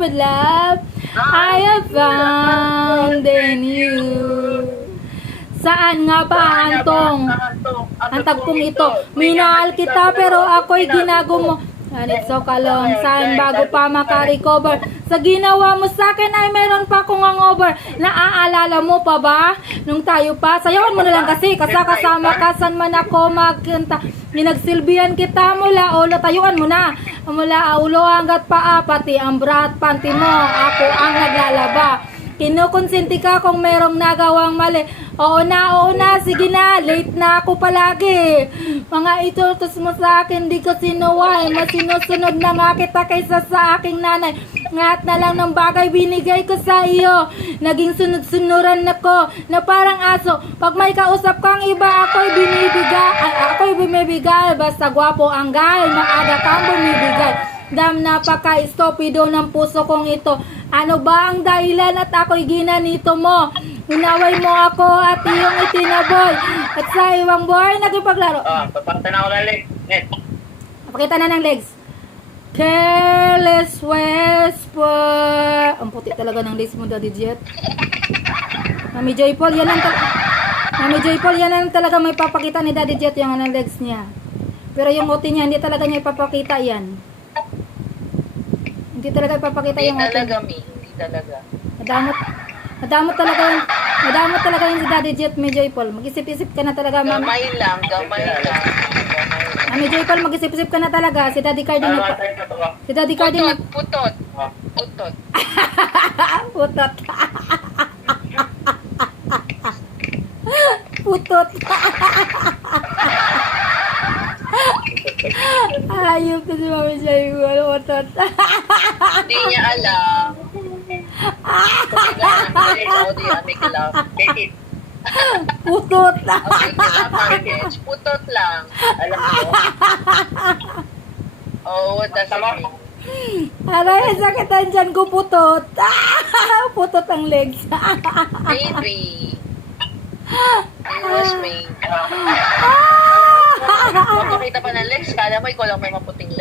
stupid love I have found in you. Saan nga ba ang tagpong ito? Minahal kita pero ako'y ginago mo. And it's so kalong saan bago pa makarecover. Sa ginawa mo sa akin ay meron pa akong hangover. Naaalala mo pa ba? Nung tayo pa, sayawan mo na lang kasi kasama ka saan man ako magkanta. Ninagsilbihan kita mula ulo, tayuan mo na. Mula ulo hanggat paa, pati ang bra at panty mo. Ako ang naglalaba. Kinukonsinti ka kung merong nagawang mali. Oo na, sige na, late na ako palagi. Mga itutos mo sa akin, di ko sinuway. Masinusunod na nga kita kaysa sa aking nanay. Ngat na lang ng bagay binigay ko sa iyo. Naging sunod-sunuran ako na parang aso. Pag may kausap kang iba, ako'y bumibigay. Basta gwapo ang gay, maaga kang bumibigay. Napaka-estupido ng puso kong ito. Ano ba ang dahilan at ako'y ginanito mo? Inaway mo ako at iyong itinaboy. At sa iwang buhay, nagipaglaro. Papakita na ako ng legs. Napakita na ng legs. Careless whisper. Ang puti talaga ng legs mo, Daddy Jet. Mami Joy Paul, yan ang talaga may papakita ni Daddy Jet yung anong legs niya. Pero yung uti niya, hindi talaga niya ipapakita yan. Hindi talaga ipapakita yung uti. Hindi talaga. Madamot talaga yung si Daddy Jet, Mami Joy Paul. Mag-isip-isip ka na talaga, Mami. Gamay lang. Mami Joy Paul, mag-isip-isip ka na talaga. Si Daddy Cardi Putot. Putot. Putot. Ayop ko si Mami Joy Paul. Putot. Hindi niya alam. Putot. Putot lang. Alam mo? Oo, that's me. Aray, sakitan dyan ko putot. Putot ang legs. Baby. It was me. Papakita pa ng legs. Kala mo ikaw lang may maputing legs.